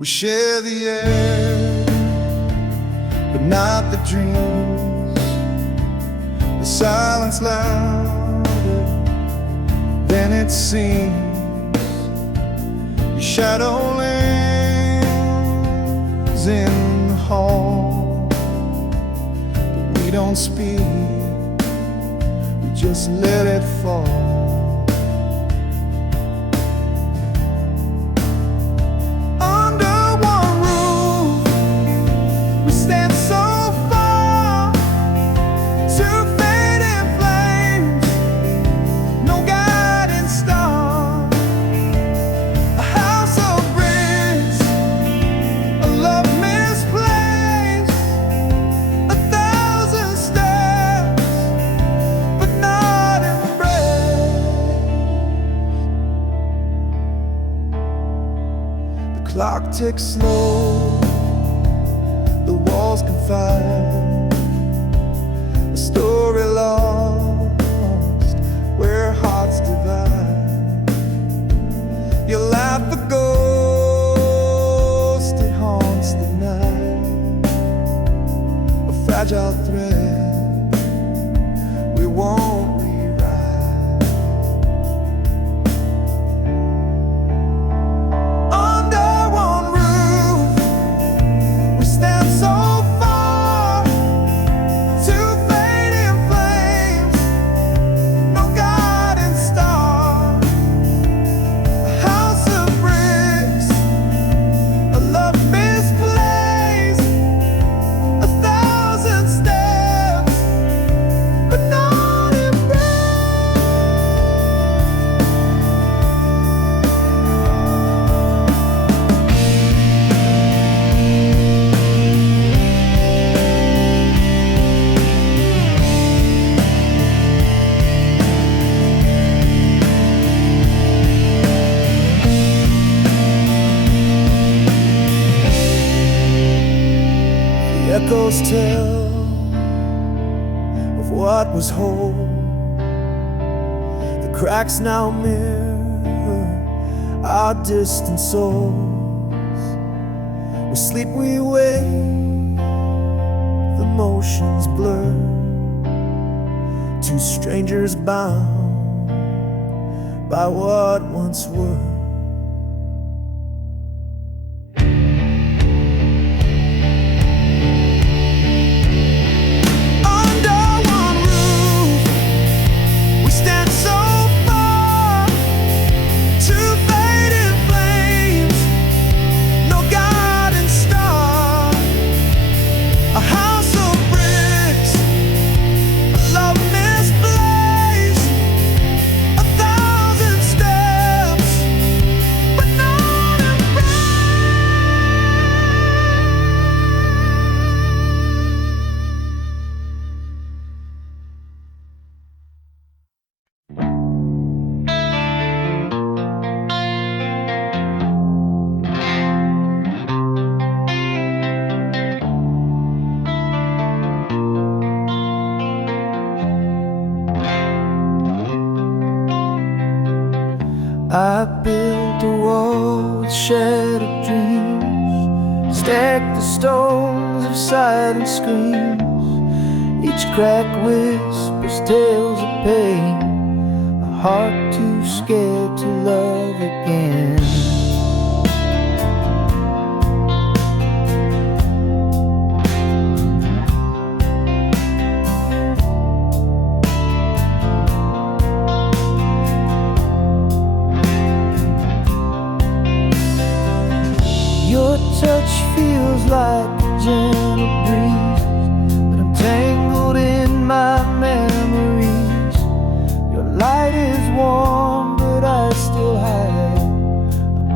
We share the air, but not the dreams. The silence louder than it seems. Your shadow lingers in the hall, but we don't speak, we just let it fall. Clock ticks slow, the walls confide, a story lost where hearts divide. You laugh the ghost, it haunts the night, a fragile thread we won't echoes tell of what was whole. The cracks now mirror our distant souls. We sleep, we wake, the motions blur. Two strangers bound by what once were. I built a wall with shattered dreams, stacked the stones of silent screams. Each crack whispers tales of pain, a heart too scared to love again. Your touch feels like a gentle breeze, but I'm tangled in my memories. Your light is warm, but I still hide. I'm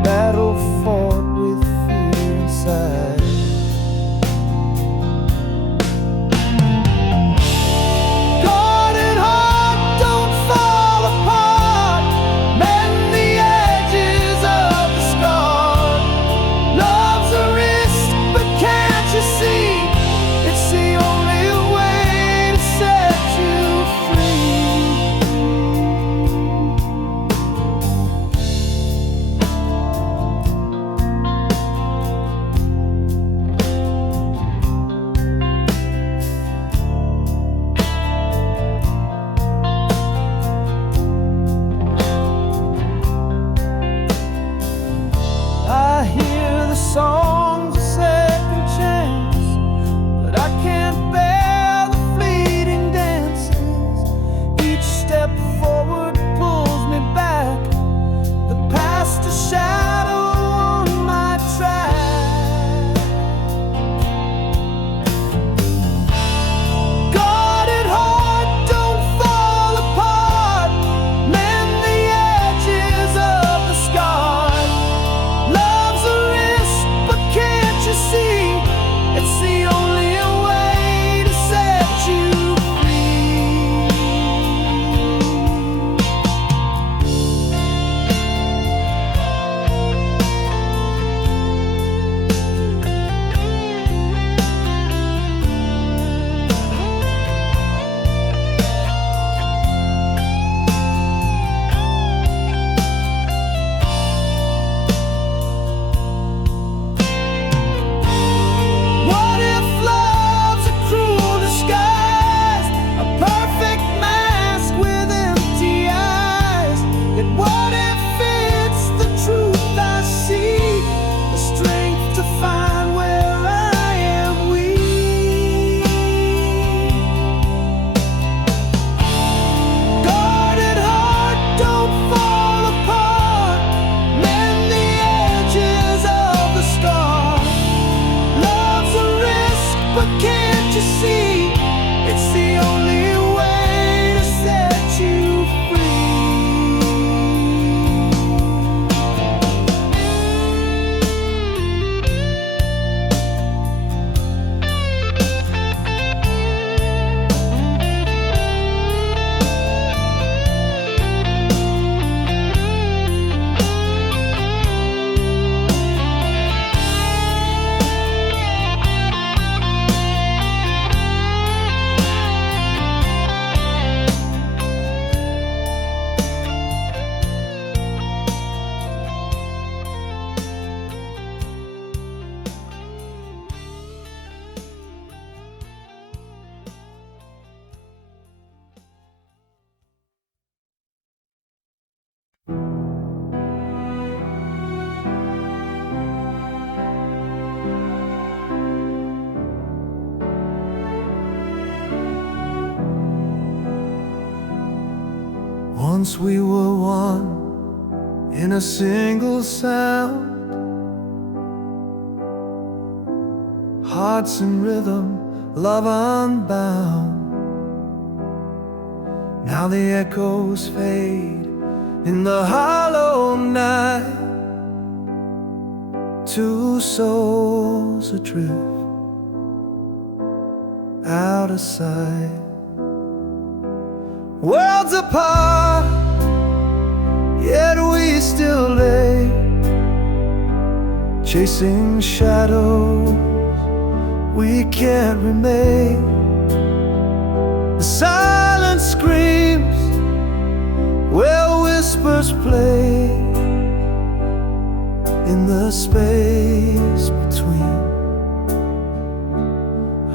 But can't you see, it's the only way to set you free. Once we were one in a single sound, hearts in rhythm, love unbound. Now the echoes fade in the hollow night, two souls adrift, out of sight. Worlds apart, yet we still lay, chasing shadows we can't remain. The silence screams where whispers play, in the space between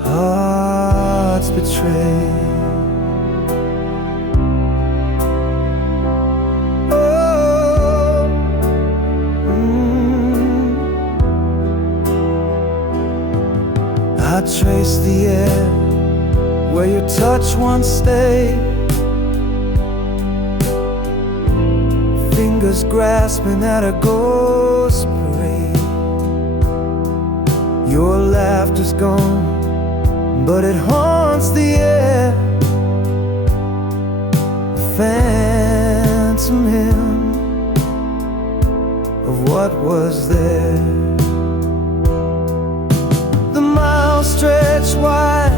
hearts betrayed. I trace the air where your touch once stayed, fingers grasping at a ghost parade. Your laughter's gone, but it haunts the air, a phantom hymn of what was there. Stretch wide,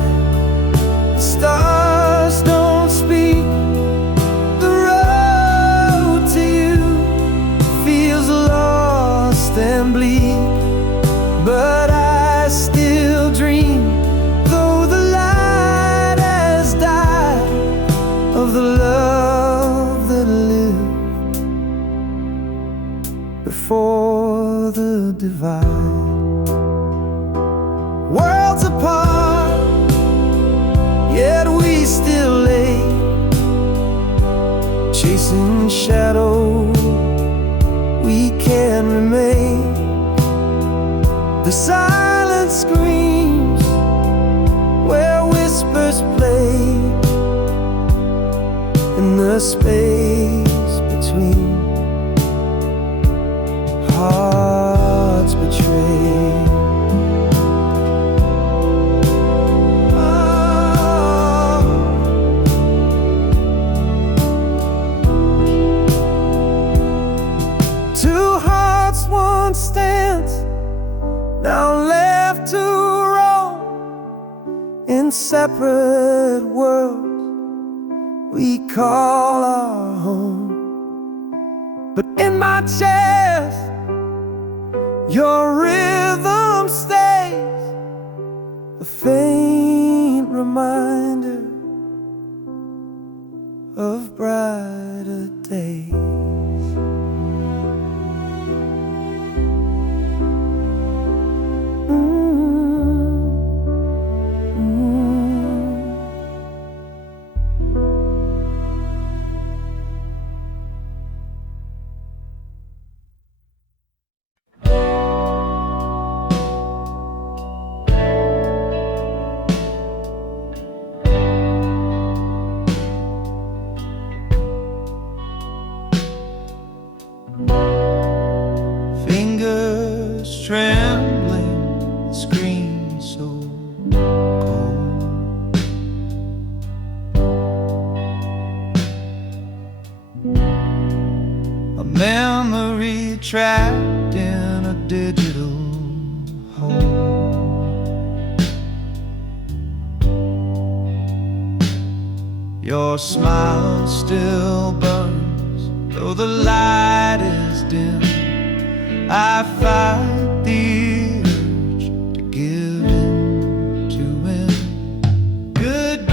the stars don't speak. The road to you feels lost and bleak, but I still dream, though the light has died, of the love that lived before the divide. Worlds apart, yet we still lay, chasing shadows we can't remain. The silence screams where whispers play, in the space between hearts betrayed. Stands now left to roam in separate worlds we call our home. But in my chest, your rhythm stays, a faint reminder of brighter days. trapped in a digital hole. Your smile still burns, though the light is dim. I fight the urge to give in to win. Goodbye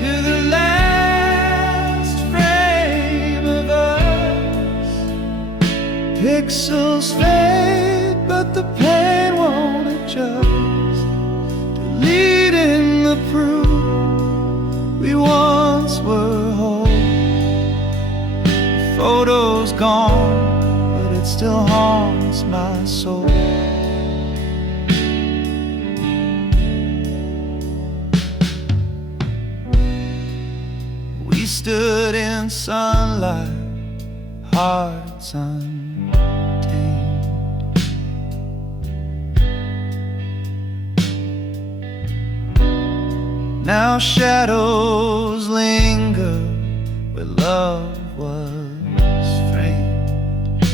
to the last frame of us. Pixels fade, but the pain won't adjust. Deleting the proof we once were whole. The photo's gone, but it still haunts my soul. We stood in sunlight, hearts untamed. Now shadows linger where love was framed.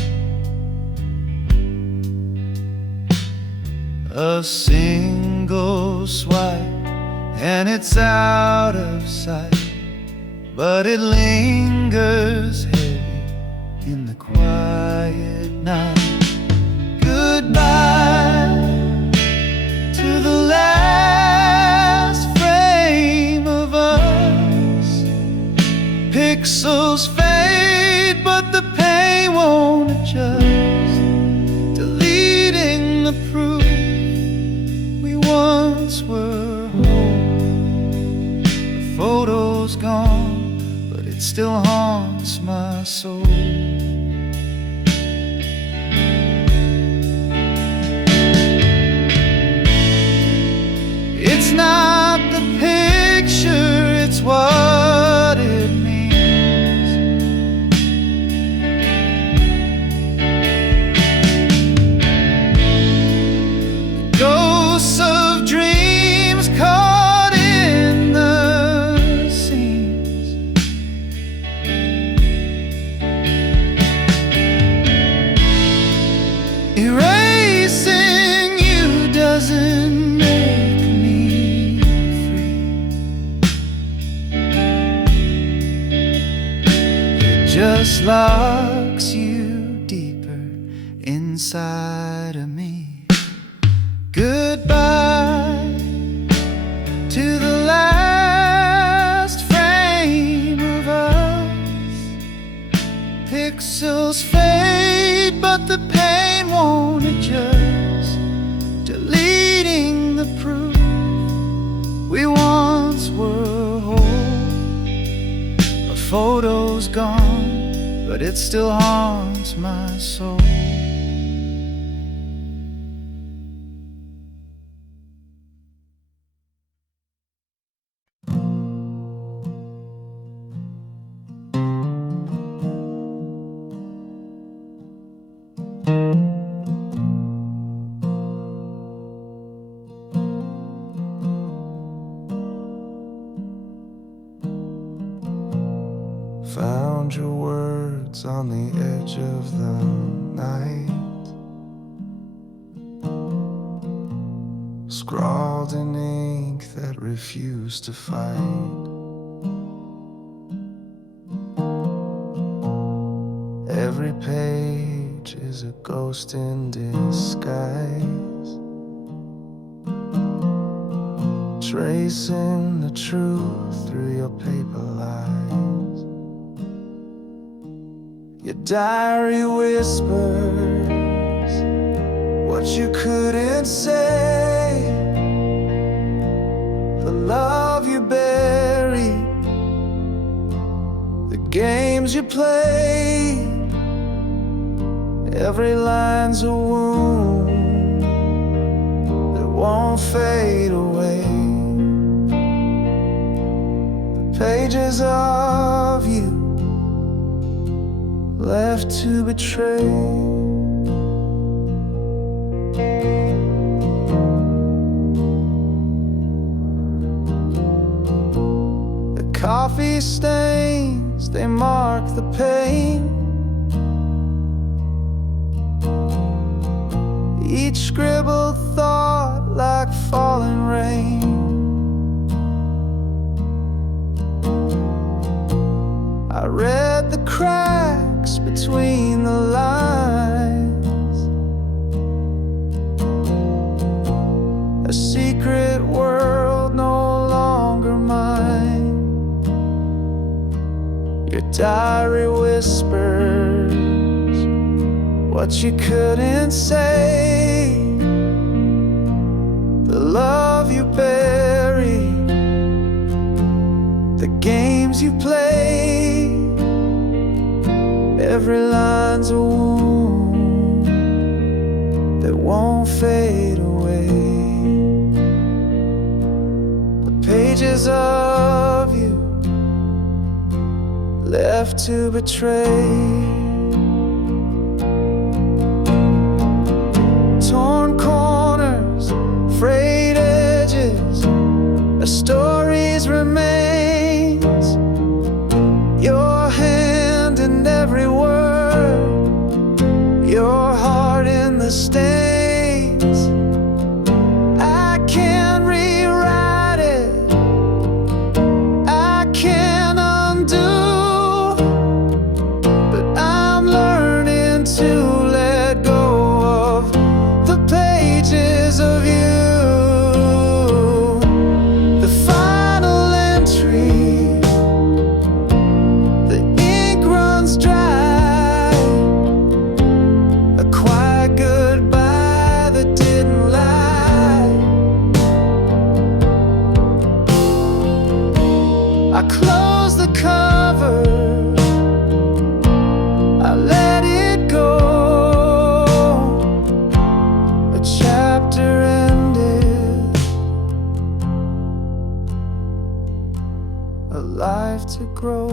A single swipe and it's out of sight, but it lingers heavy in the quiet night. Goodbye to the last frame of us. Pixels fade, but the pain won't adjust. Deleting the proof we once were whole. The photo's gone, but it still haunts my soul. It's not the picture, it's what it means. Ghosts of dreams caught in the seams. Erasing you doesn't make me free. It just locks you deeper inside of me. Goodbye to the last frame of us. Pixels fade, but the pain won't adjust. Deleting the proof we once were whole. A photo's gone, but it still haunts my soul. Found your words on the edge of the night, scrawled in ink that refused to fight. Every page is a ghost in disguise, tracing the truth through your paper lies. Your diary whispers what you couldn't say, the love you buried, the games you played. Every line's a wound that won't fade away. The pages of you left to betray. The coffee stains, they mark the pain. each scribbled thought like falling rain. I read the cracks between the lines, a secret world no longer mine. Your diary whispers what you couldn't say, the love you buried, the games you played. Every line's a wound that won't fade away. The pages of you left to betray. Torn corners, frayed edges, a story's remains. Your hand in every word, your heart in the stains. I can't rewrite it, I can't undo, but I'm learning to let go of the pages of you. The final entry, the ink runs dry, a quiet goodbye that didn't lie. I close the cover, I let it go. A chapter ended, a life to grow.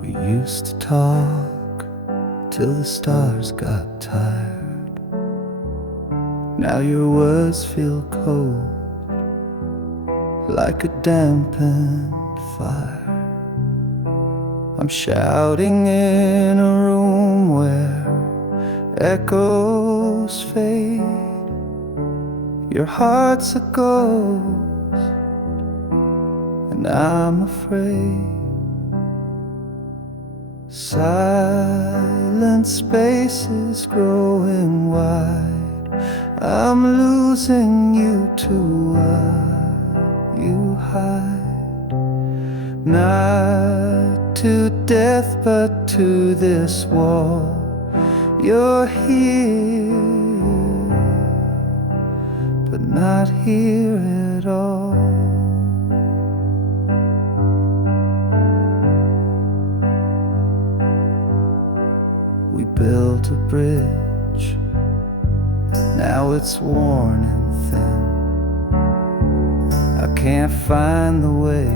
We used to talk till the stars got tired. Now your words feel cold, like a dampened fire. I'm shouting in a room where echoes fade. Your heart's a ghost, and I'm afraid. Silent spaces growing wide, I'm losing you to what you hide. Not to death but to this wall. You're here, but not here at all. We built a bridge, now it's worn and thin. I can't find the way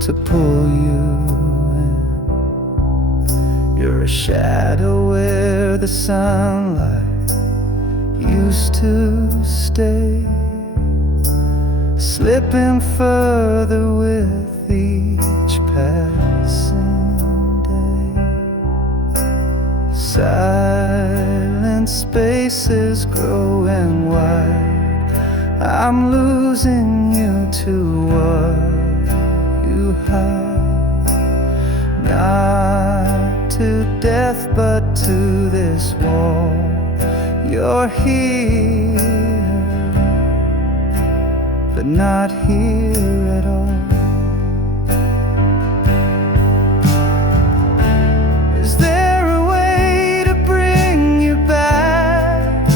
to pull you in. You're a shadow where the sunlight used to stay, slipping further with each passing. Silent spaces growing wide, I'm losing you to what you hide. Not to death but to this wall. You're here, but not here at all. Is there a way to bring you back?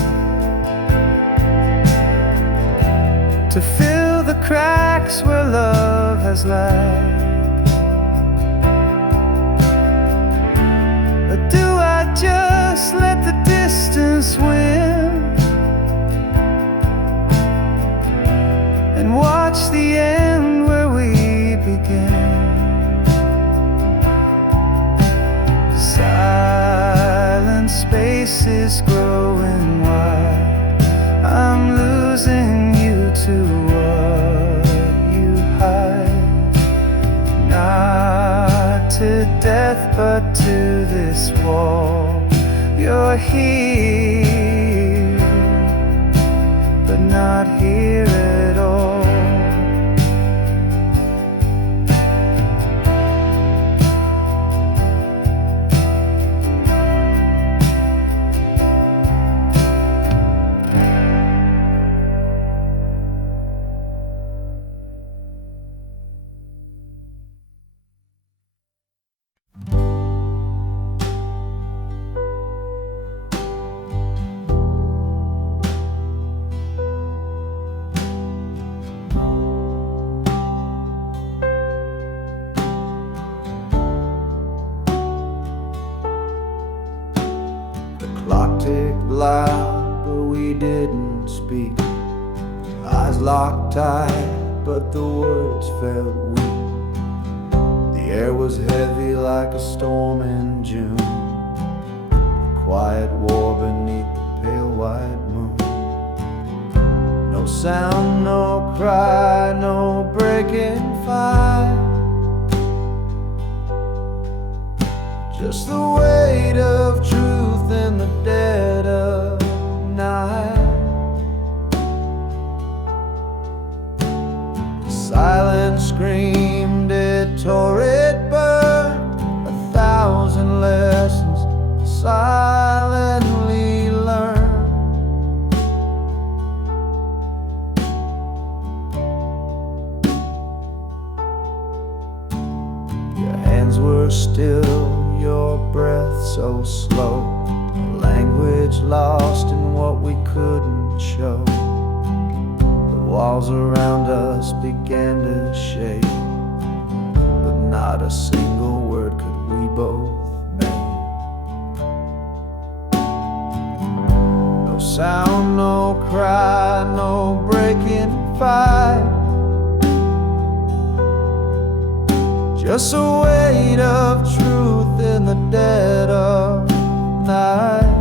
cracks where love has lagged? Or do I just let the distance win and watch the end where we began? Silent spaces growing wide, I'm losing you to what you hide. Not to death but to this wall. You're here, but not here at all. Clock ticked loud, but we didn't speak. Eyes locked tight, but the words felt weak. The air was heavy like a storm in June. A quiet war beneath the pale white moon. No sound, no cry, no breaking fire. Just the weight of truth in the dead of night. The silence screamed, it tore, it burned. 1,000 lessons silently learned. Your hands were still, your breath so slow, a language lost in what we couldn't show. The walls around us began to shake, but not a single word could we both make. No sound, no cry, no breaking fight. Just a weight of truth in the dead of night.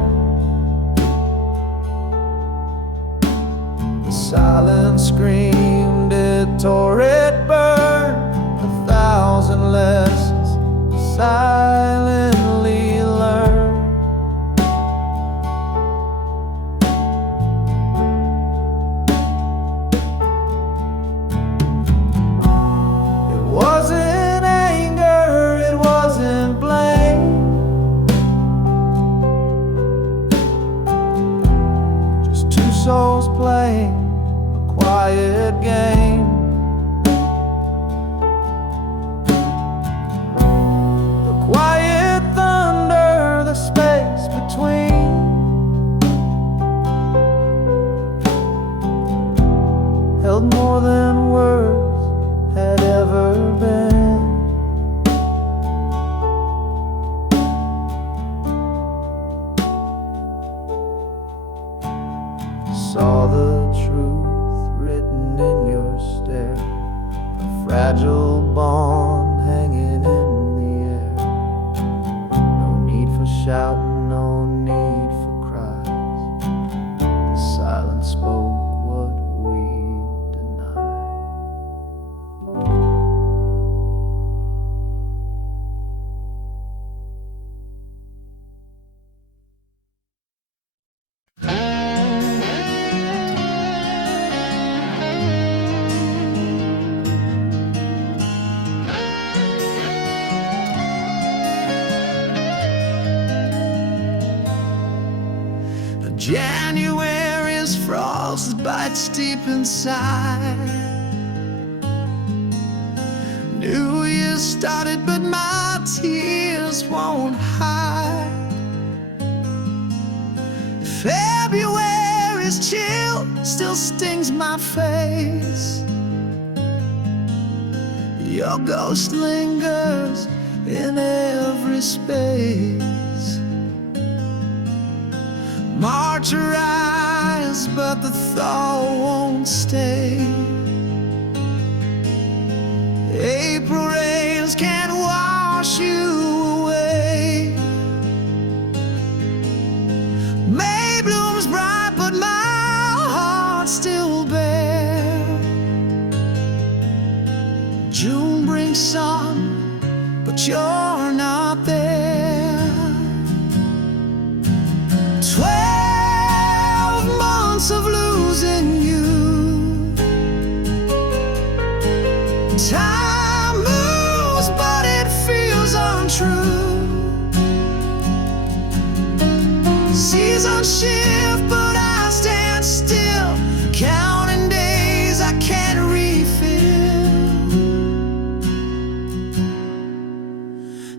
The silence screamed, it tore, it burned. 1,000 lessons silently learned. It wasn't souls playing a quiet game. The quiet thunder, the space between. Held more than words had ever been. Saw the truth written in your stare, a fragile bond hanging in the air. No need for shouting, no need for cries. The silence spoke what we denied. January's frost bites deep inside. New Year started, but my tears won't hide. February's chill still stings my face. Your ghost lingers in every space. Martyrized, but the thought won't stay. April rains can't wash you away. May blooms bright, but my heart's still bare. June brings sun, but you're not there. 12 months of losing you. Time moves, but it feels untrue. Seasons shift, but I stand still, counting days I can't refill.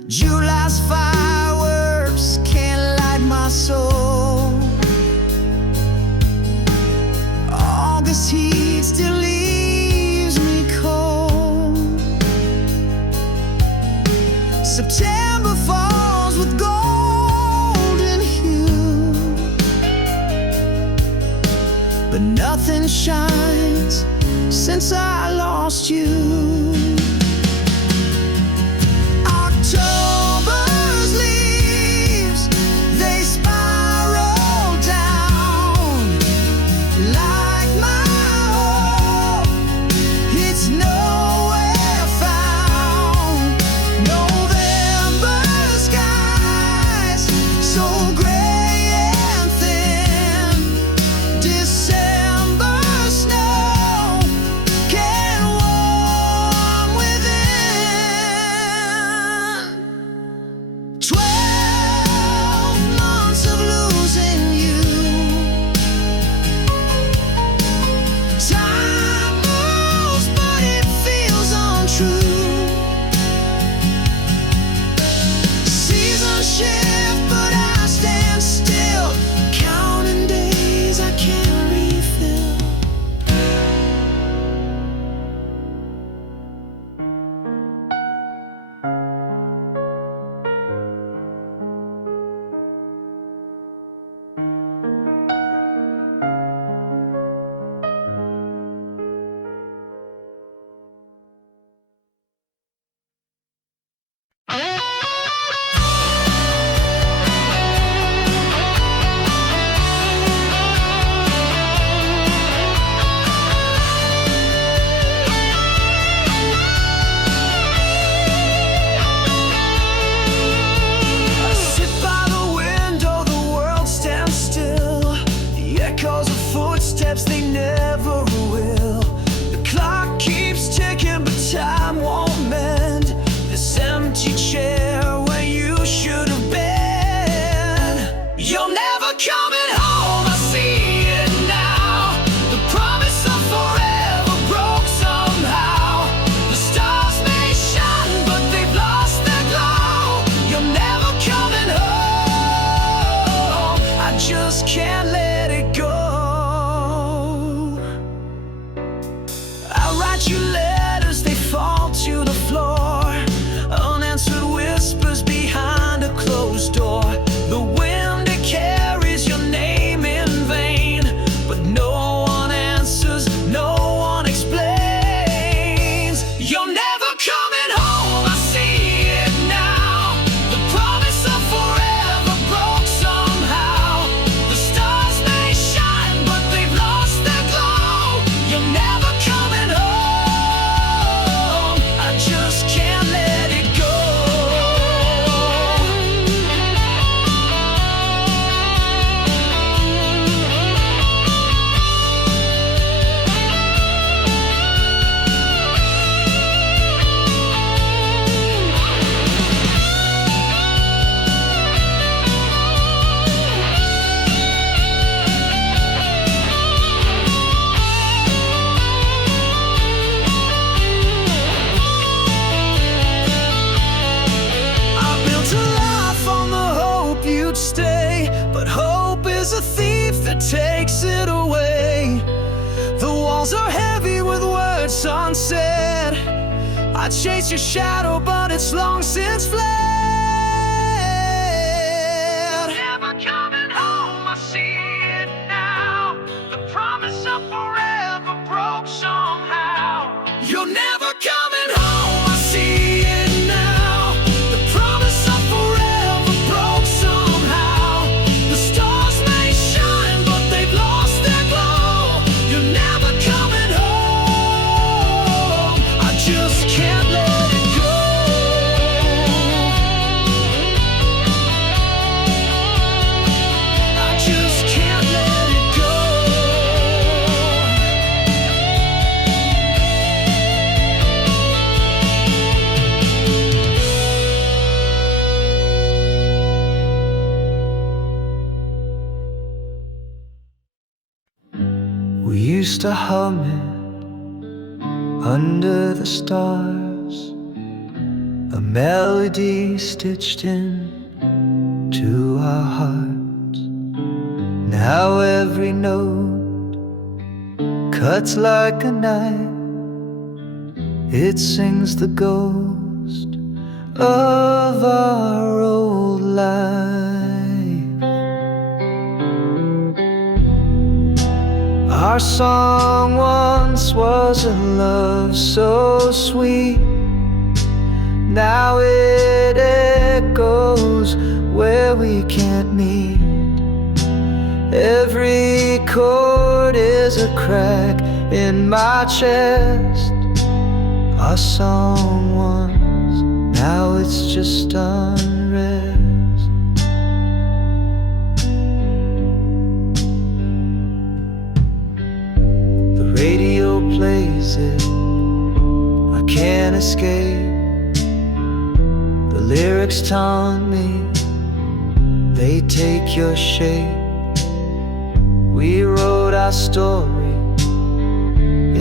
July's fireworks can't light my soul. August heat still leaves me cold. September falls with golden hue, but nothing shines since I lost you. October's leaves, they spiral down like my hope. It's nowhere found. November skies so gray and thin. December snow can warm within. 12 months of losing you. Time moves, but it feels untrue. Seasons shift, but I stand still, counting days I can't refill. I sit by the window, the world stands still. The echoes of footsteps, they never will. The clock keeps ticking, but time won't mend this empty chair where you should have been. You're never coming home, I see it now. The promise of forever broke somehow. The stars may shine, but they've lost their glow. You're never coming home, I just can't let it go. I write you letters, they fall to the floor. Unanswered whispers behind a closed door. The wind, it carries your name in vain, but no one answers, no one explains. You're never coming home, I see it now. The promise of forever broke somehow. The stars may shine, but they've lost their glow. You're never coming home, I just can't let it go. I built a life on the hope you'd stay, but hope is a thief that takes it away. The walls are heavy with words unsaid. I chase your shadow, but it's long since fled. Never coming home, I see it now. The promise of forever broke somehow. You're never coming home, I see it now. The promise of forever broke somehow. The stars may shine, but they've lost their glow. You're never coming home, I just can't let it go. I just can't let it go. We used to hum it under the stars, a melody stitched in to our hearts. Now every note cuts like a knife. It sings the ghost of our old life. Our song once was a love so sweet. Now it echoes where we can't meet. Every chord is a crack in my chest. Our song once, now it's just unrest. The radio plays it, I can't escape. The lyrics taunt me, they take your shape. We wrote our story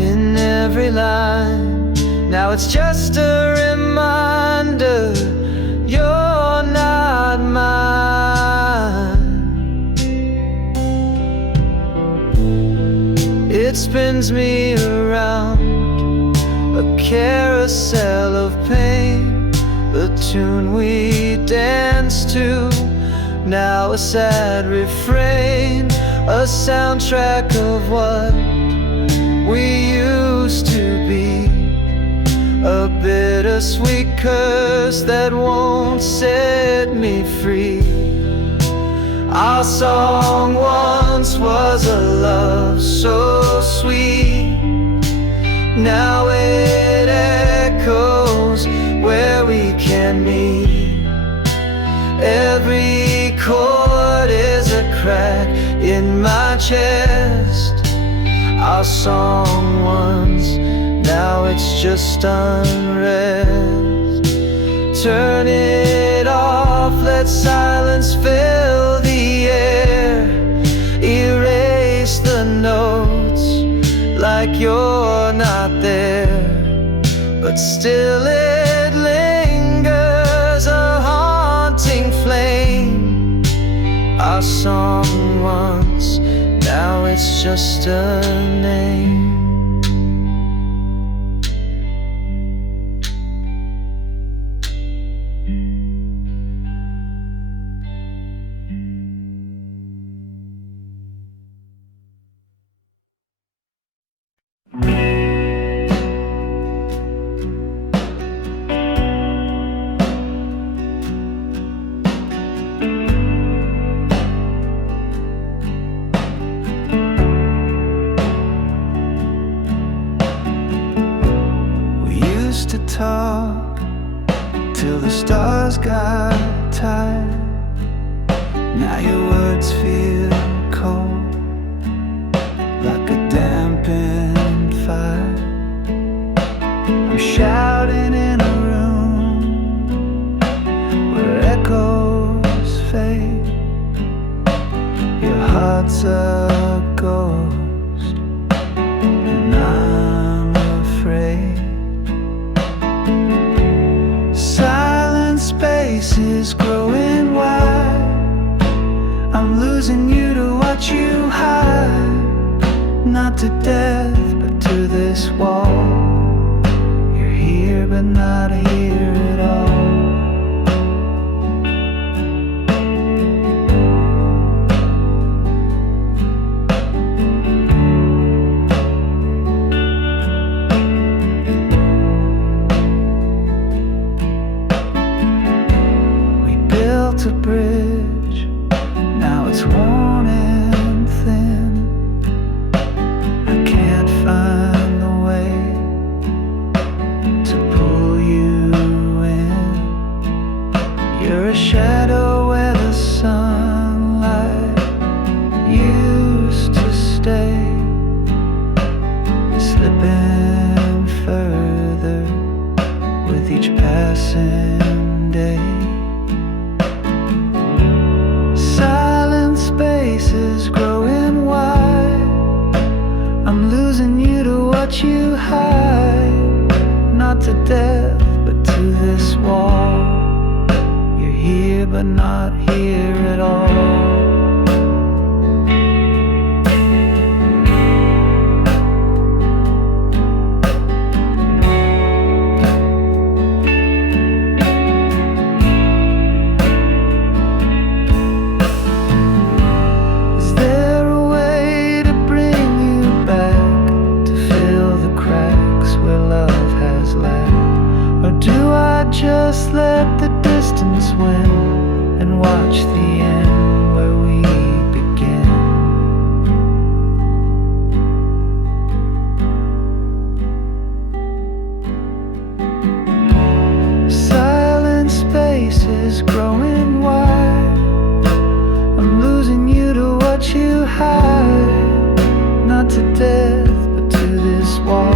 in every line. Now it's just a reminder, you're not mine. It spins me around, a carousel of pain. The tune we danced to, now a sad refrain. A soundtrack of what we used to be. A bittersweet curse that won't set me free. Our song once was a love so sweet. Now it echoes where we can meet. Every chord is a crack in my chest. Our song once, now it's just unrest. Turn it off, let silence fill the air. Erase the notes like you're not there, but still it lingers, a haunting flame. Our song once, now it's just a name. To talk till the stars got tired. Now your words feel cold, like a dampened fire. I'm shouting in a room where echoes fade. Your heart's a ghost, and I'm afraid. Space is growing wide. I'm losing you to what you hide. Not to death, but to this wall. You're here, but not here at all. A bridge, now it's worn and thin. I can't find the way to pull you in. You're a shadow where the sunlight used to stay, slipping further with each passing day. Spaces growing wide, I'm losing you to what you hide. Not to death, but to this wall. You're here, but not here at all. Just let the distance win and watch the end where we begin. Silent spaces growing wide, I'm losing you to what you hide. Not to death, but to this wall.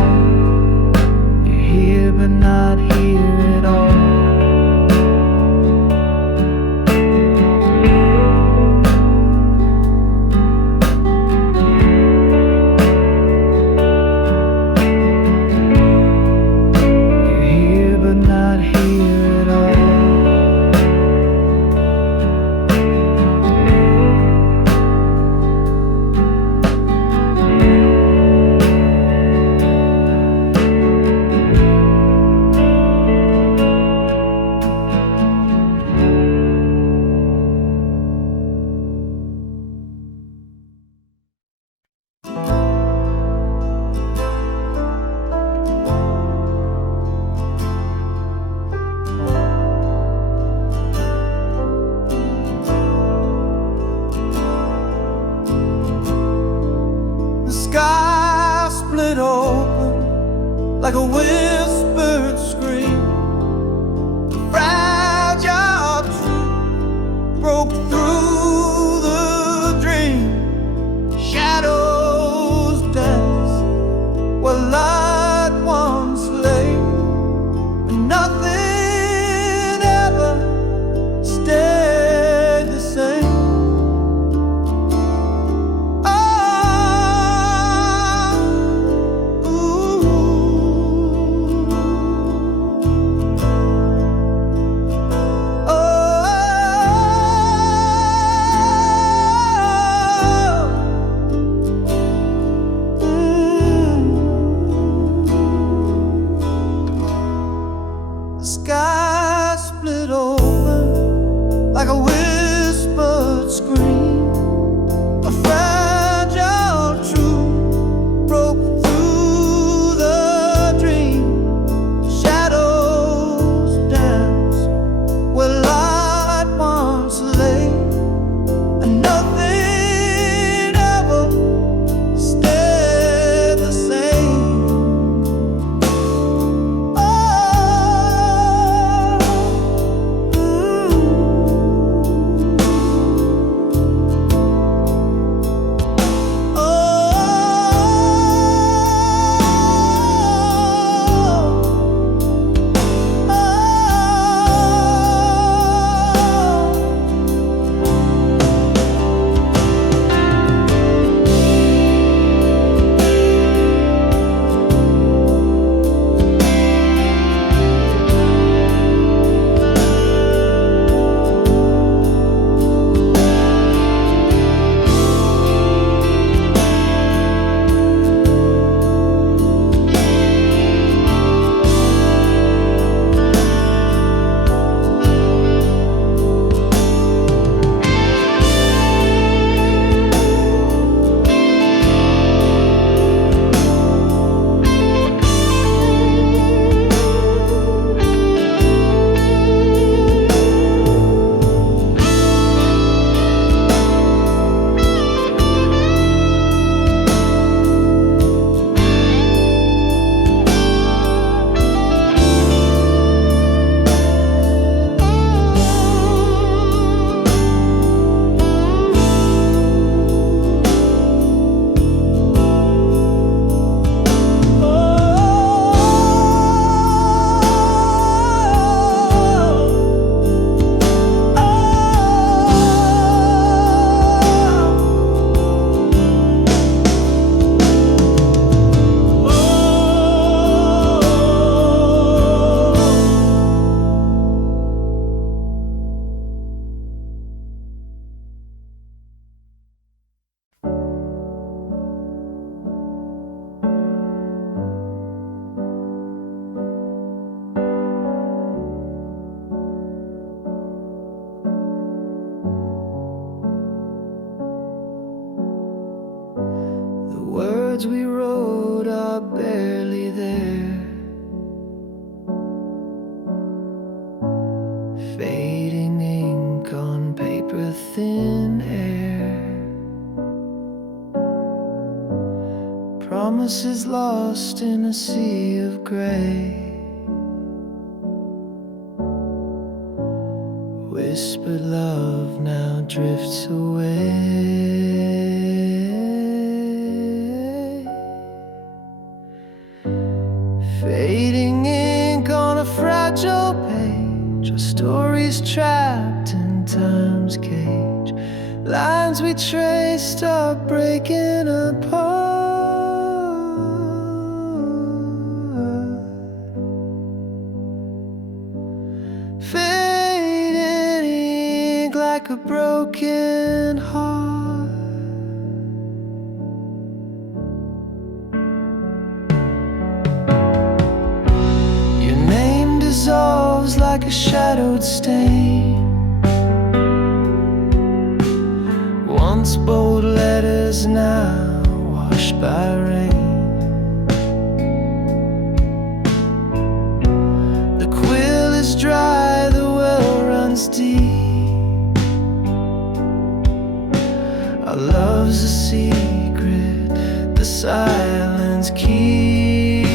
You're here, but not here at all. Sky split open like a whispered scream. The fragile truth broke through the dream. Shadows dance where light once lay, and nothing ever stayed the same. Sky split open like a whispered scream. A fragile truth broke through the dream. Shadows dance where light once lay, and nothing ever stayed the same. promises lost in a sea of gray. Whispered love now drifts away. Fading ink on a fragile page, our stories trapped in time's cage. Lines we traced are breaking apart. Fading ink like a broken heart. Your name dissolves like a shadowed stain. Once bold letters, now washed by rain. The quill is dry, the well runs deep. Our love's a secret, the silence keeps.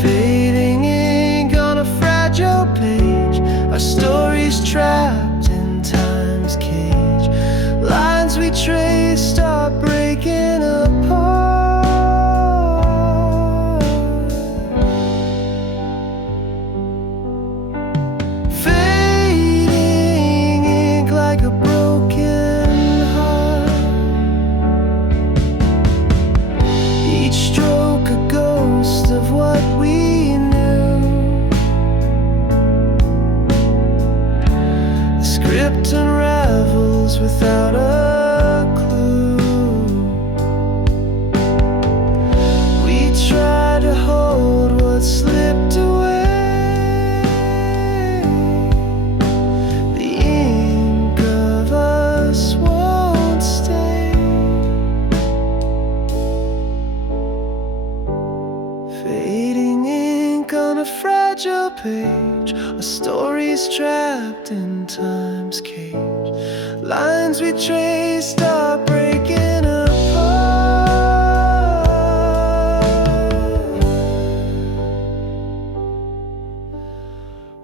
Fading ink on a fragile page, our stories trapped in time's cage. Lines we traced are breaking apart. Fading ink like a broken heart. Each stroke a ghost of what we knew. The script unravels without a clue. We try to hold what slipped away. The ink of us won't stay. Fading ink on a fragile page, our stories trapped in time's cage. Lines we traced are breaking apart.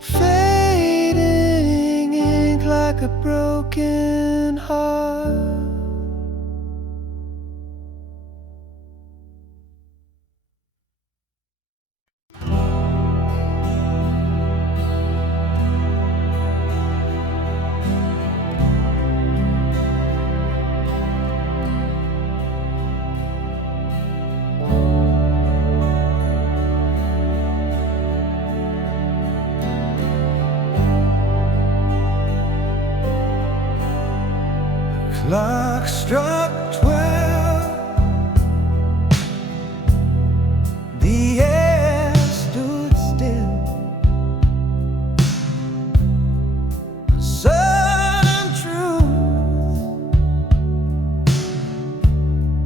Fading ink like a broken heart. Clock struck 12. The air stood still. A sudden truth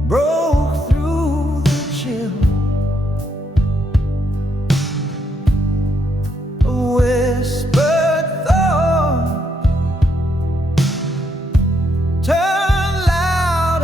broke through the chill. A whispered thought turned loud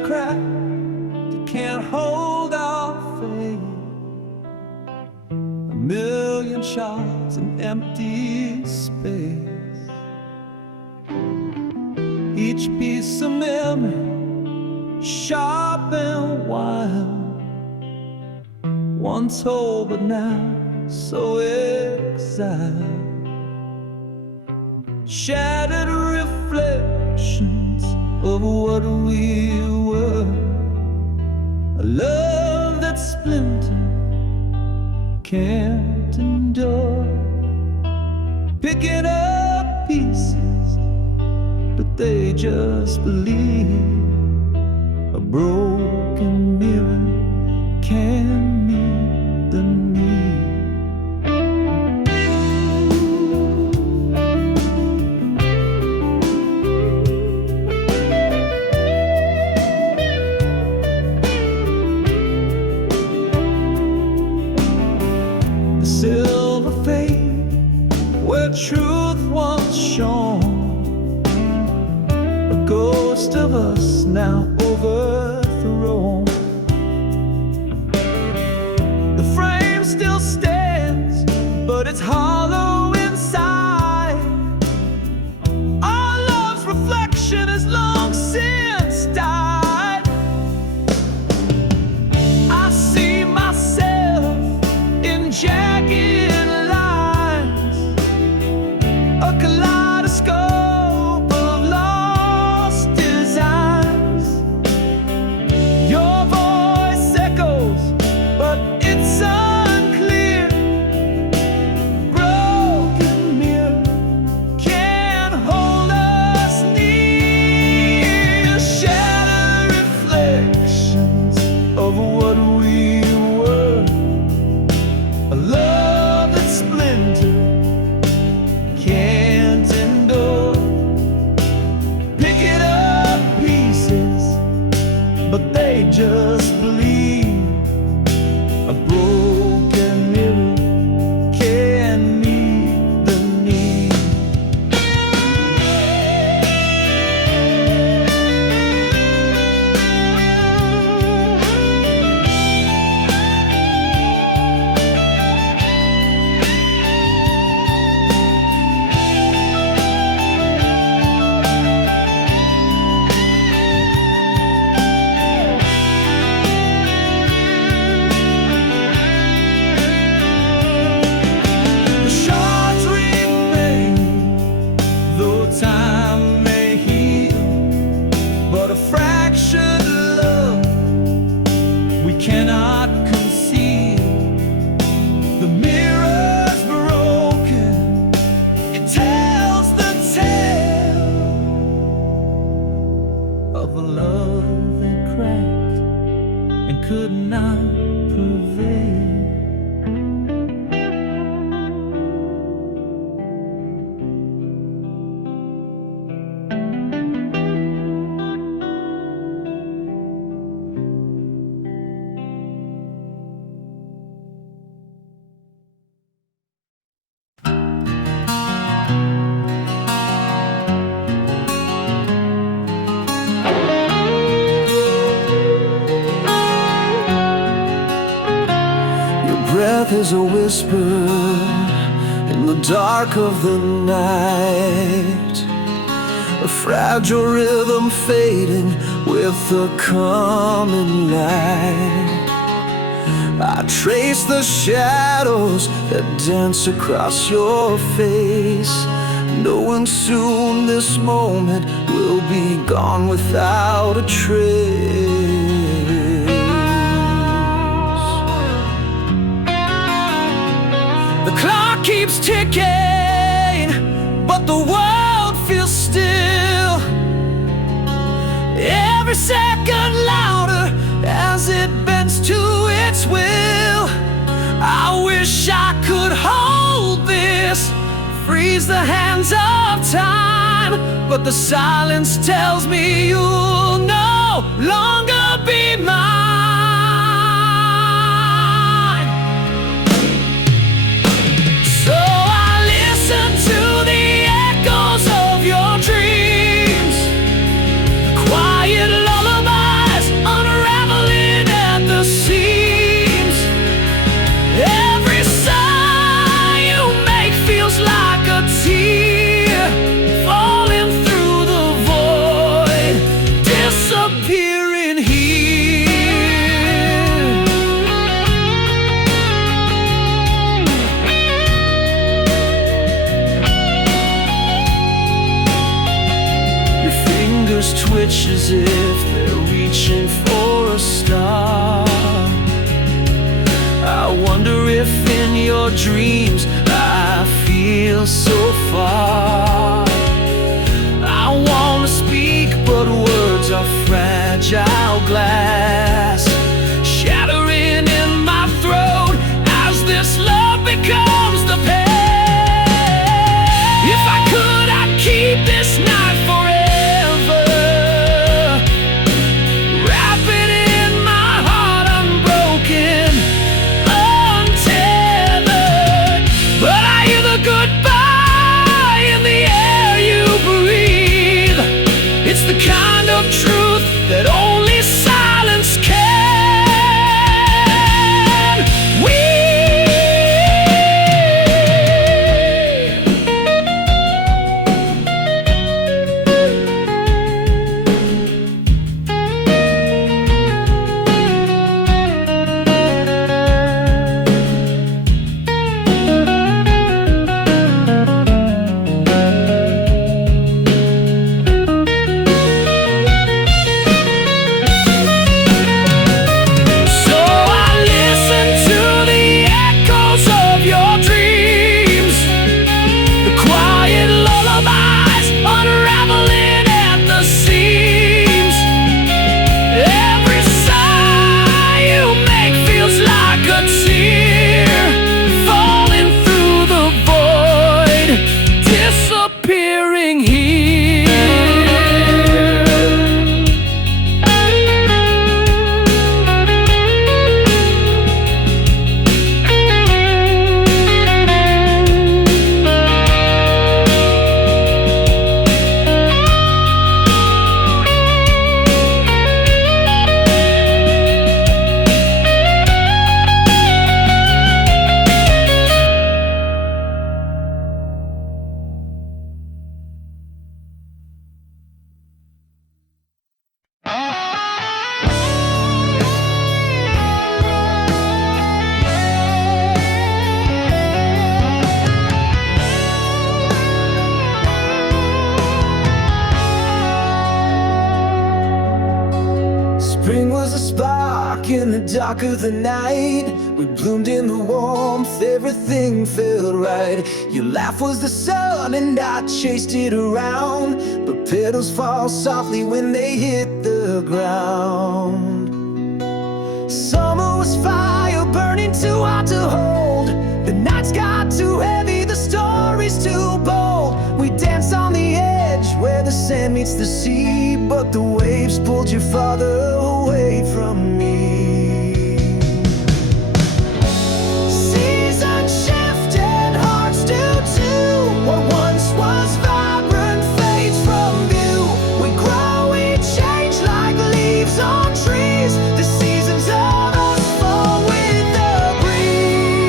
is cracked, it can't hold our faith. A million shards in empty space. Each piece of memory, sharp and wild, once whole but now so exiled. Shattered reflections of what we were. A love that's splintered can't endure. Picking up pieces, but they just believe. A broken mirror can meet the need. The silver fade where truth once shone, a ghost of us now overthrown. The frame still stands, but it's hollow inside. Our love's reflection has long since died. I see myself in jagged lines, a kaleidoscope of lost designs. Your voice echoes, but it's unclear. Broken mirror can't hold us near. Shattered reflections of what we were. A love that's splintered can't endure. Picking up pieces, but they just bleed. A broken mirror can meet the need. The shards remain, though time may heal, but a fractured love we cannot conceal. The mirror's broken, it tells the tale of a love that cracked and could not prevail. Breath is a whisper in the dark of the night, a fragile rhythm fading with the coming light. I trace the shadows that dance across your face, knowing soon this moment will be gone without a trace. The clock keeps ticking, but the world feels still. Every second louder as it bends to its will. I wish I could hold this, freeze the hands of time, but the silence tells me you'll no longer be mine. So I listen to the echoes of your dreams, the quiet lullaby touch as if they're reaching for a star. I wonder if in your dreams I feel so far. I wanna speak, but words are fragile glass, shattering in my throat as this love becomes the pain. If I could, I'd keep this night forever, wrap it in my heart unbroken, untethered. But I hear the goodbye in the air you breathe. It's the kind of truth that only silence can. Spring was a spark in the dark of the night. We bloomed in the warmth, everything felt right. Your laugh was the sun and I chased it around, but petals fall softly when they hit the ground. Summer was fire burning too hot to hold. The nights got too heavy, the stories too bold. We danced on the edge where the sand meets the sea, but the waves pulled you farther away from me. Seasons shift and hearts do too. What once was vibrant fades from view. We grow, we change like leaves on trees. The seasons of us fall with the breeze.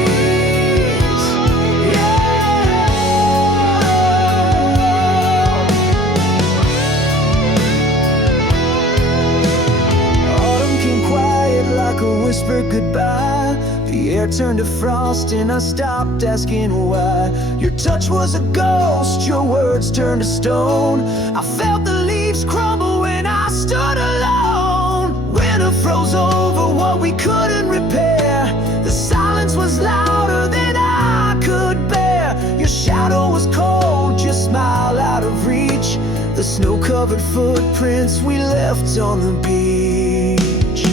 Autumn came quiet like a whispered goodbye. The air turned to frost and I stopped asking why. Your touch was a ghost, your words turned to stone. I felt the leaves crumble when I stood alone. Winter froze over what we couldn't repair. The silence was louder than I could bear. Your shadow was cold, your smile out of reach. The snow-covered footprints we left on the beach.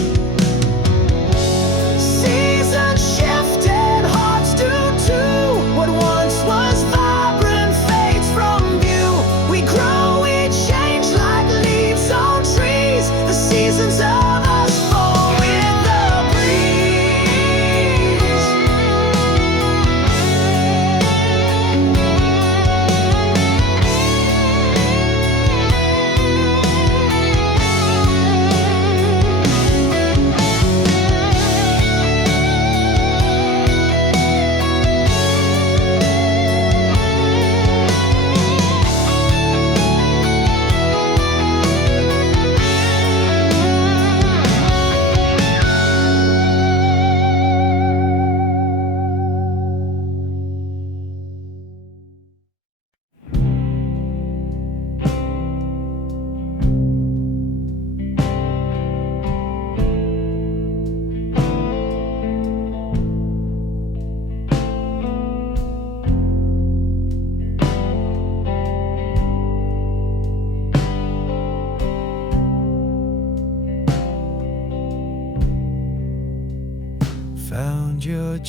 Seasons shift and hearts do too. What once was vibrant fades from view. We grow, we change like leaves on trees. The seasons of us fall with the breeze.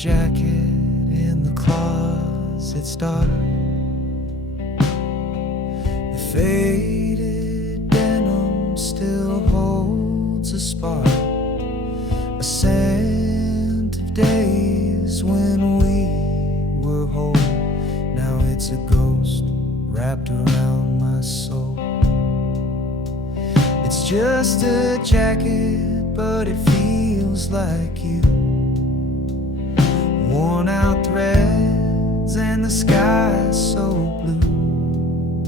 jacket in the closet's dark. The faded denim still holds a spark, a scent of days when we were whole. Now it's a ghost wrapped around my soul. It's just a jacket, but it feels like you. Worn out threads and the sky so blue.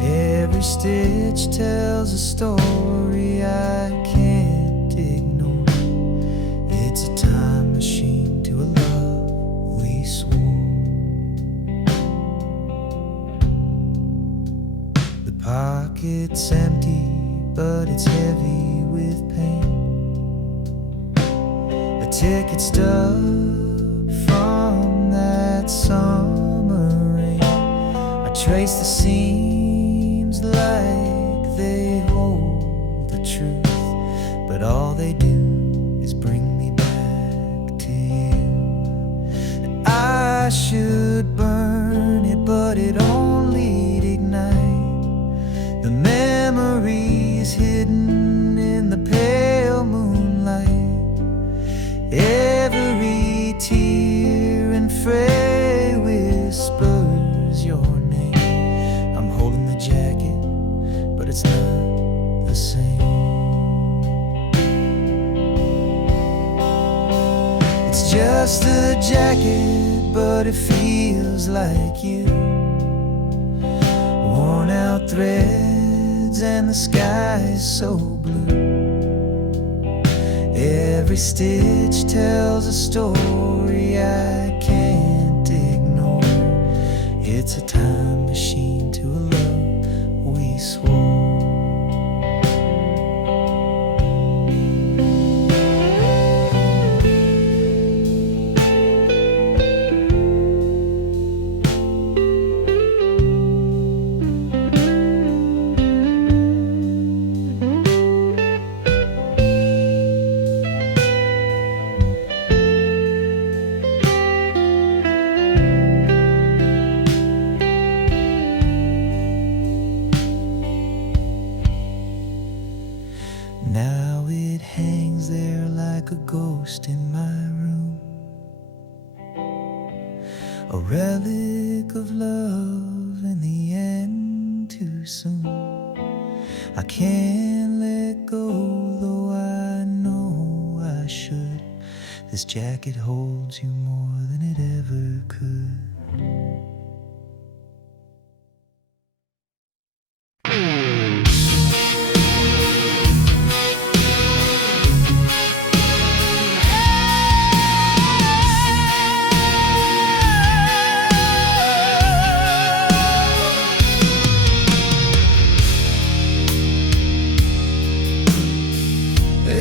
Every stitch tells a story I can't ignore. It's a time machine to a love we swore. The pocket's empty, but it's heavy with pain. A ticket stub from that summer rain. I trace the seams like they hold the truth, but all they do is bring me back to you. I should burn it, but it only ignites the memories hidden in the pale moonlight. Every tear and fray whispers your name. I'm holding the jacket, but it's not the same. It's just a jacket, but it feels like you. Worn out threads and the sky is so blue. Every stitch tells a story I can't ignore. It's a time machine to a love we swore. Now it hangs there like a ghost in my room, a relic of love in the end too soon. I can't let go, though I know I should. This jacket holds you more than it ever could.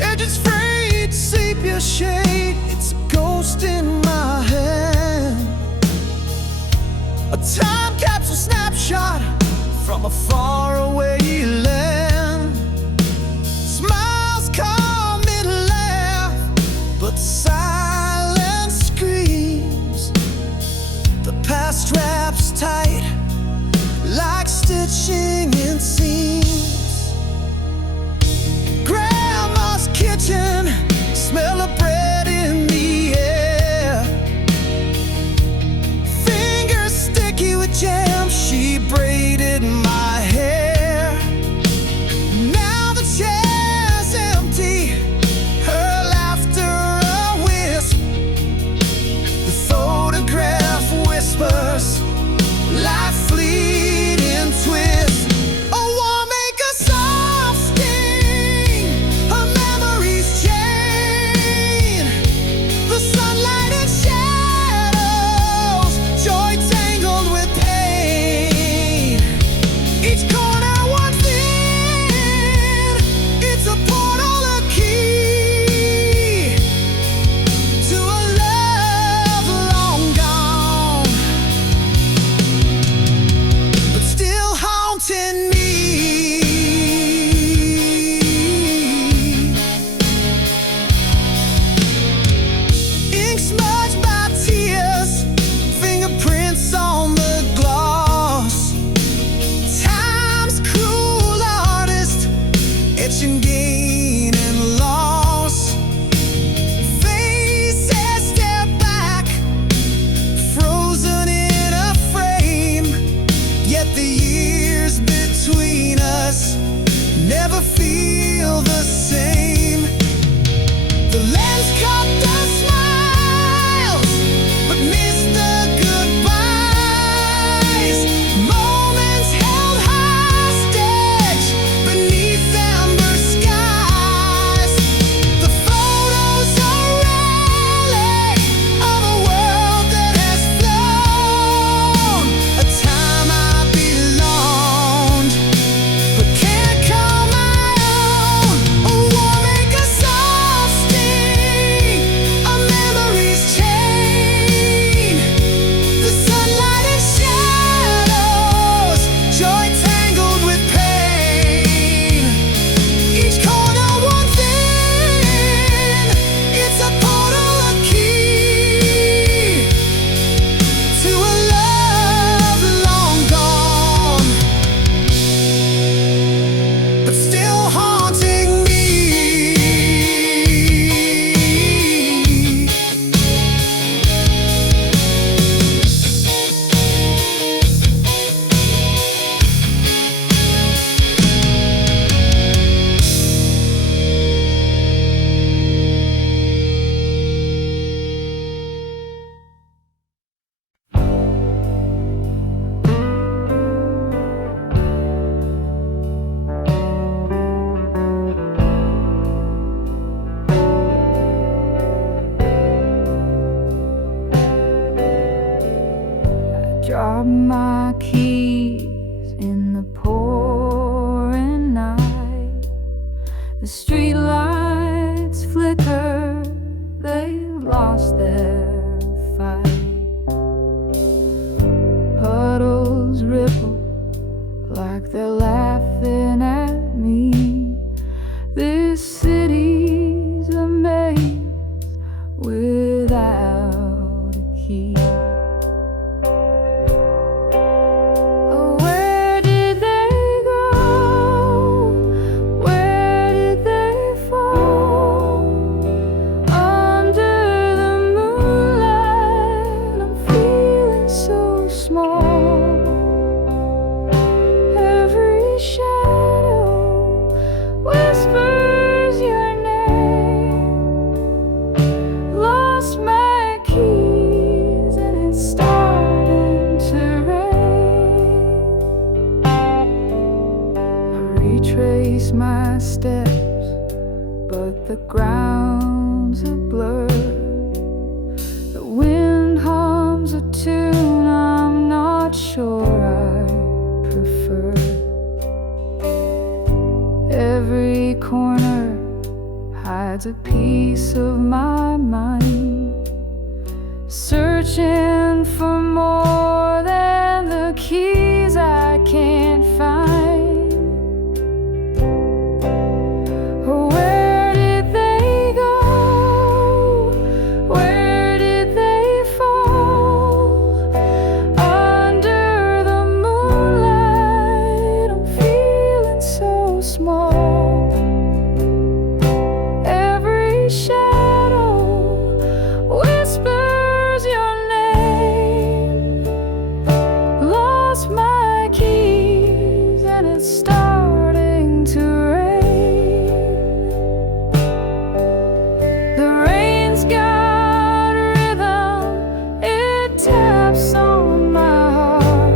Edges frayed, sepia shade. It's a ghost in my hand. A time capsule snapshot from a faraway land. Smiles come and laugh, but the silence screams. The past wraps tight like stitching in seams. Grandma's kitchen, smell of bread in the air. Fingers sticky with jam, she braided my hair. Drop my keys in the pouring night. The street lights flicker, they've lost their fight. Puddles ripple like they're laughing at me. This city's a maze without a key. Where did they go? Where did they fall? Under the moonlight, I'm feeling so small. Every shadow whispers your name. Lost my keys and it's starting to rain. I retrace my steps, but the ground's a blur. The wind hums a tune I'm not sure I prefer. Every corner hides a piece of my mind, searching for more than the keys I can't find. Where did they go? Where did they fall? Under the moonlight, I'm feeling so small. Every shadow whispers your name. Lost my keys and it's starting to rain. The rain's got rhythm, it taps on my heart.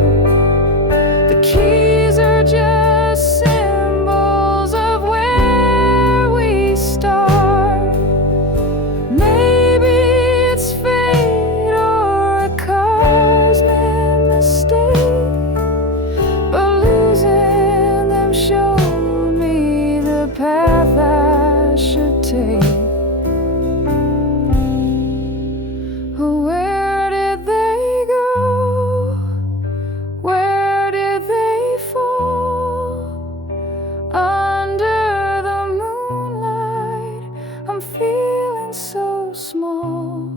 The keys are just symbols of where we start. Maybe it's fate or a cosmic mistake, but losing them showed me the path I should take. Where did they go? Where did they fall? Under the moonlight, I'm feeling so small.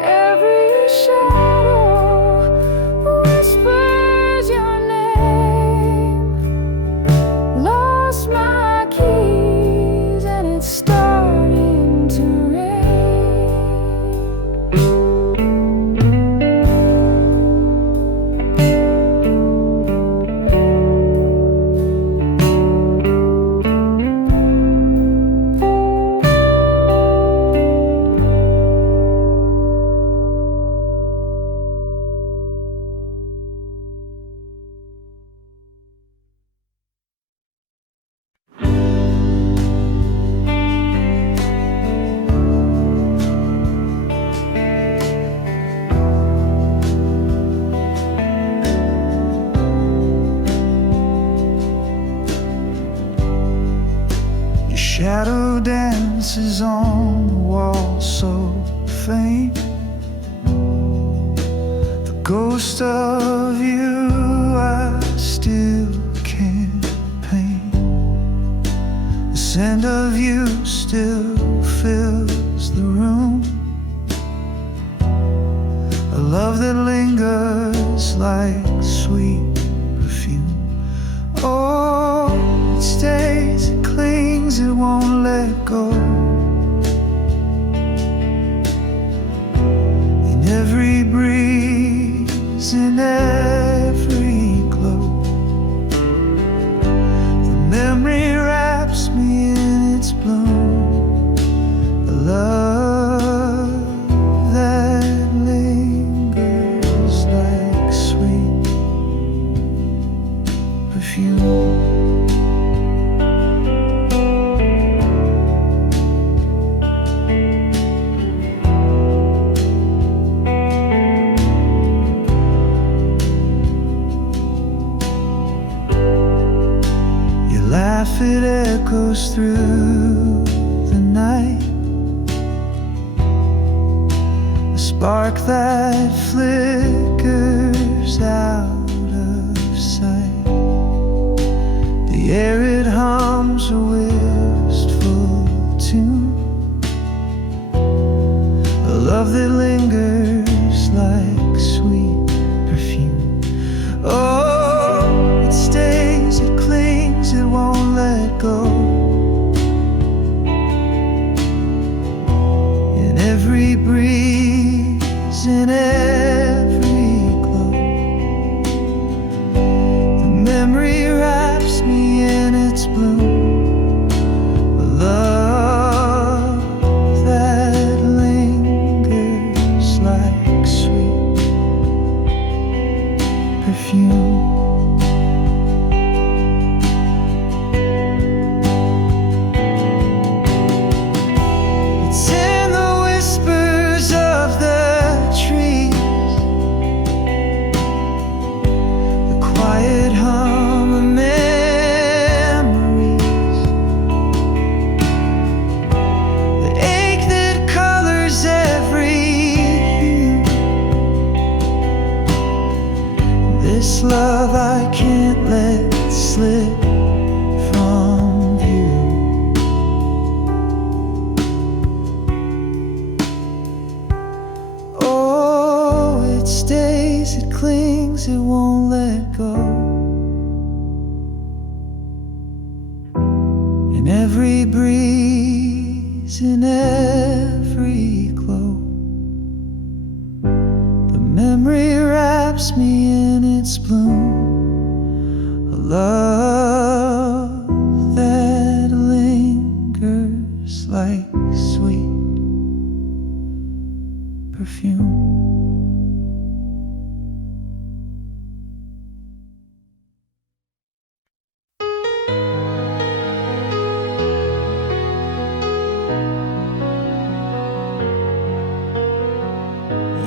Every shadow whispers your name. Lost my keys and it's starting to rain. Your shadow dances on the wall so faint. The ghost of you I still can't paint. The scent of you still fills the room. A love that lingers like sweet perfume. Oh, it stays, it clings, it won't let go. In every breeze, in every glow, the memory wraps me in its bloom. The love that lingers like sweet perfume. goes through the night, a spark that flickers out of sight. The air, it hums a wistful tune, a love that lingers like sweet perfume. Oh, it stays, it clings, it won't let go. In every breeze, in every glow, the memory wraps me in its bloom, a love that lingers like sweet perfume. It's in the whispers of the trees, the quiet hum of memories, the ache that colors every hue. This love I can't let slip from view. Oh, it stays, it clings, it won't let go. In every breeze, in every glow, the memory wraps me in its bloom, a love that lingers like sweet perfume.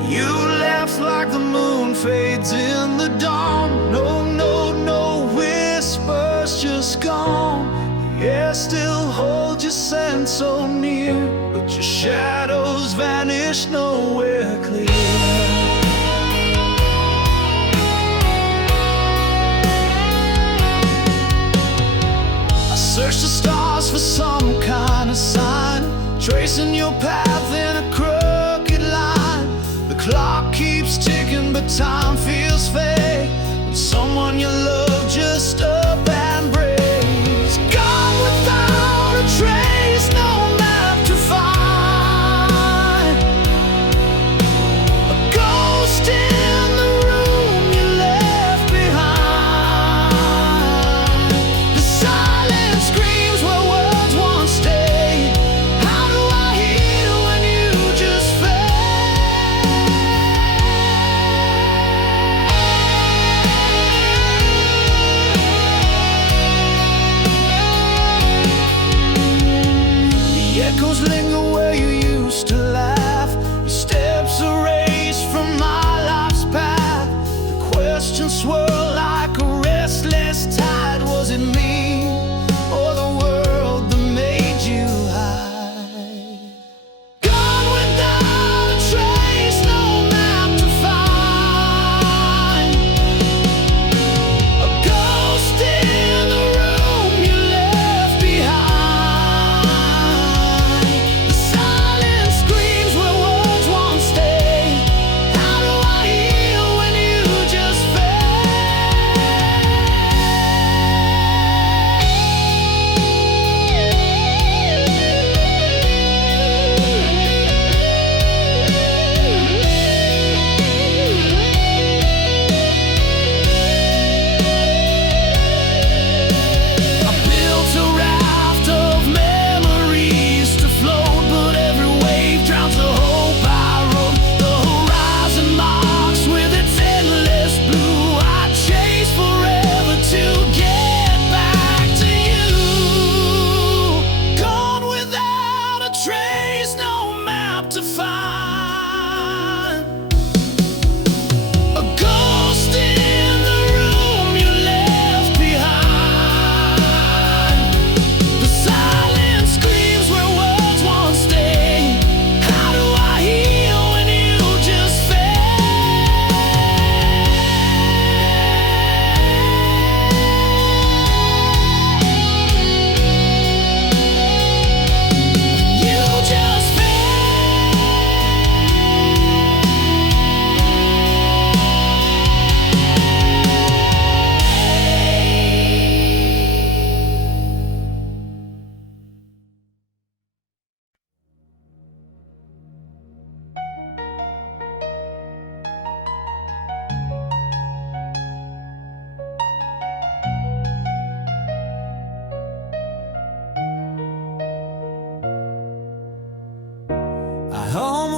You left like the moon fades in the dawn. No, no, no whispers, just gone. The air still holds your scent so near, but your shadows vanish nowhere clear. I search the stars for some kind of sign, tracing your path in a crooked line. The clock keeps ticking, but time feels fake when someone you love just up and breaks. Gone without a trace, no map to find. A ghost in the room you left behind. The silence screams where words once stayed. How do I heal when you just fade?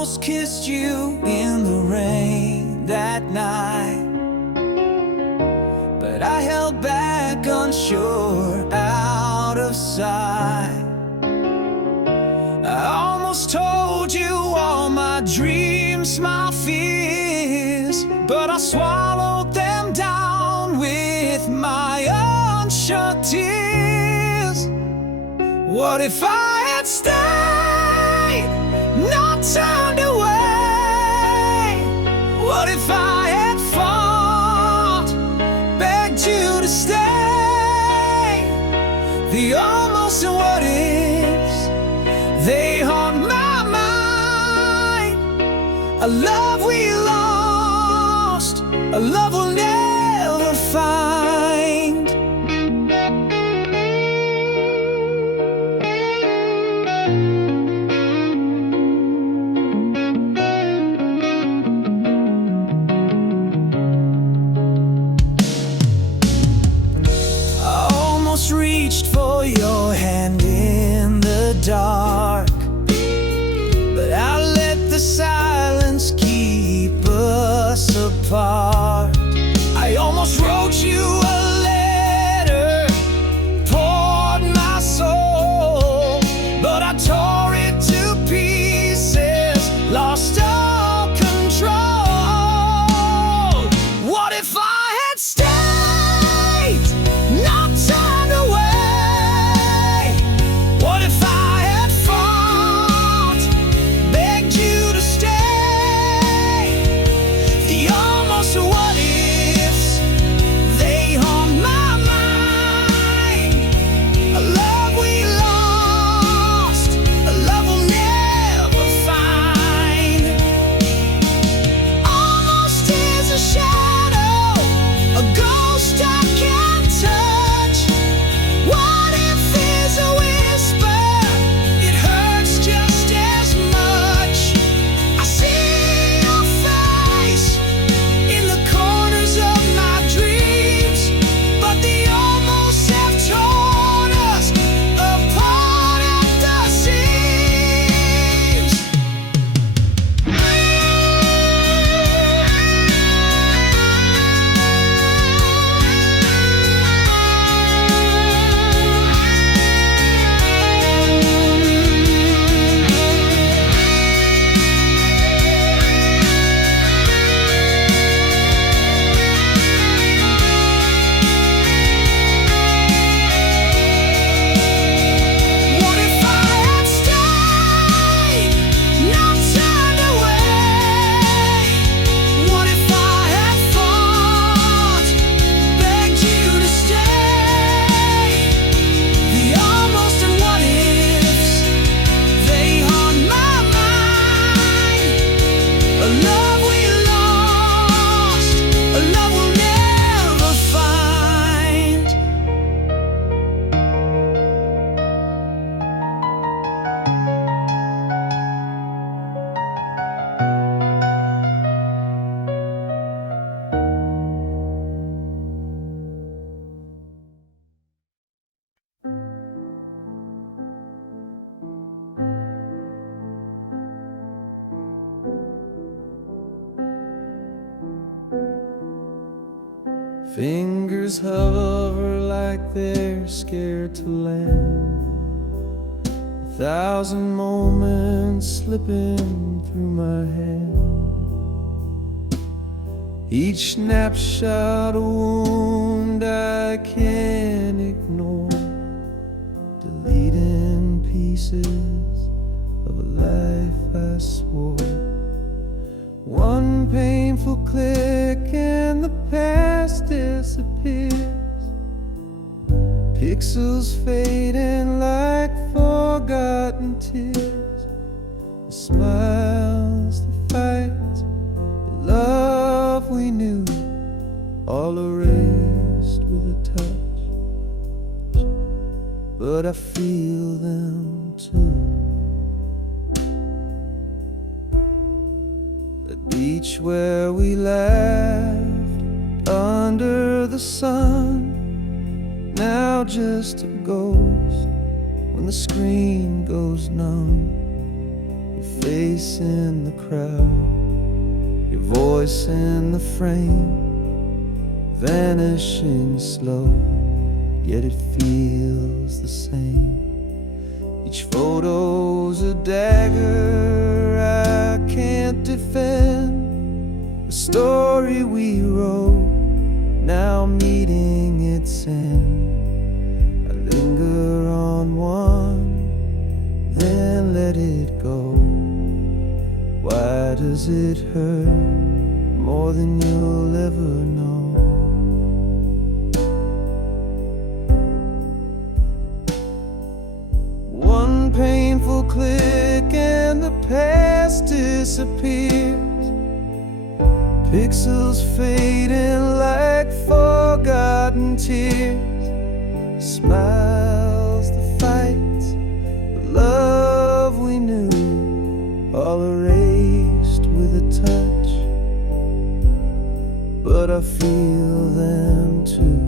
almost kissed you in the rain that night, but I held back, unsure, out of sight. I almost told you all my dreams, my fears, but I swallowed them down with my unshut tears. What if I had stayed, not turned away? What if I had fought, begged you to stay? The almost and what ifs, they haunt my mind. A love we lost, a love we'll never find. I almost reached for your hand in the dark, but I let the silence keep us apart. I almost wrote you a letter, poured my soul, but I tore it to pieces, lost all control. What if I had stayed, not turned away? What if I had fought, begged you to stay? The almost what ifs, they haunt my mind. A love we lost, a love we'll never find. Almost is a shadow, a ghost I can't touch. What if is a whisper, it hurts just as much. I see your face in the corners of my dreams, but the almost have torn us apart at the seams. What if I had stayed, not turned away? What if I had fought, begged you to stay? The almost and what ifs, they haunt my mind. A love we lost, a love we'll never find. Fingers hover like they're scared to land. 1,000 moments slipping through my hand. Each snapshot a wound I can't ignore, deleting pieces of a life I swore. One painful click and the past disappears. Pixels fading like forgotten tears. The smiles, the fights, the love we knew, all erased with a touch. But I feel them too. The beach where we laughed under the sun, now just a ghost when the screen goes numb. It face in the crowd, your voice in the frame, vanishing slow, yet it feels the same. Each photo's a dagger I can't defend, a story we wrote, now meeting its end. I linger on one, then let it go. Why does it hurt more than you'll ever know? One painful click and the past disappears, pixels fading like forgotten tears. Smiles, the fights, the love we knew, all erased with a touch, but I feel them too.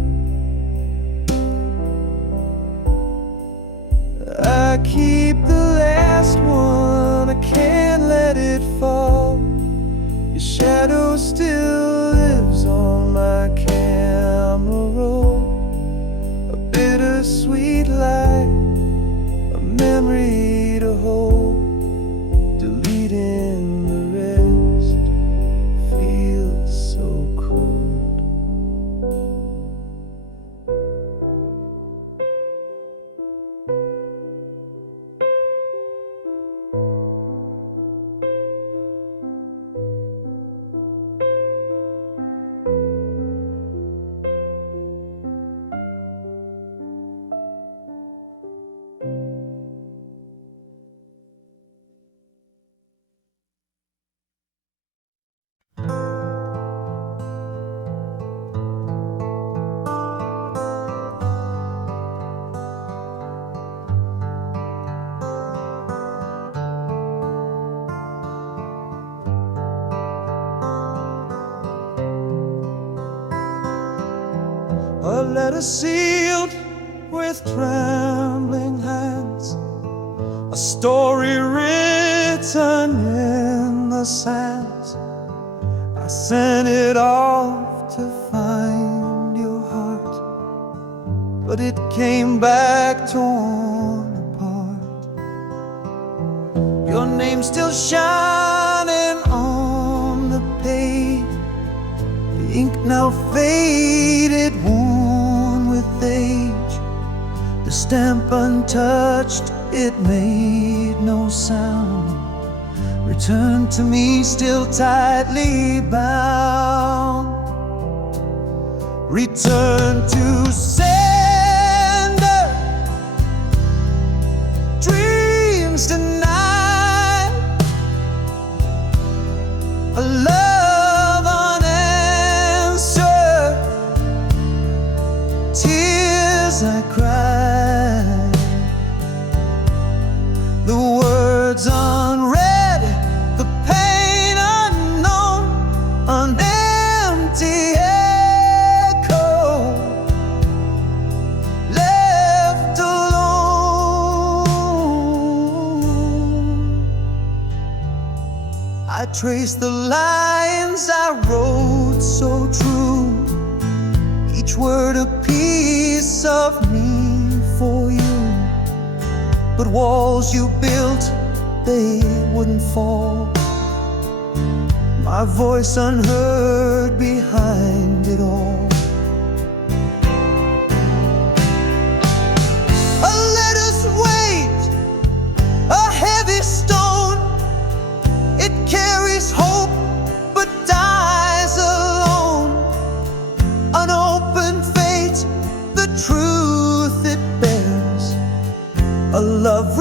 I keep the last one, I can't let it fall. Your shadow still lives on my camera roll, a bittersweet light, a memory to hold. Deleting the rest feels so cold. A letter sealed with trembling hands, a story written in the sands. I sent it off to find your heart, but it came back torn apart. Your name still shining on the page, the ink now faded, worn with age. The stamp untouched, it made no sound. Return to me still tightly bound. Return to sender, dreams denied, a love unanswered, tears I cried, the words unread, the pain unknown, an empty echo, left alone. I trace the lines I wrote so true, each word a piece of me for you. But walls you built, they wouldn't fall, my voice unheard behind it all. A letter's weight, a heavy stone, it carries hope but dies alone. An open fate, the truth it bears, a love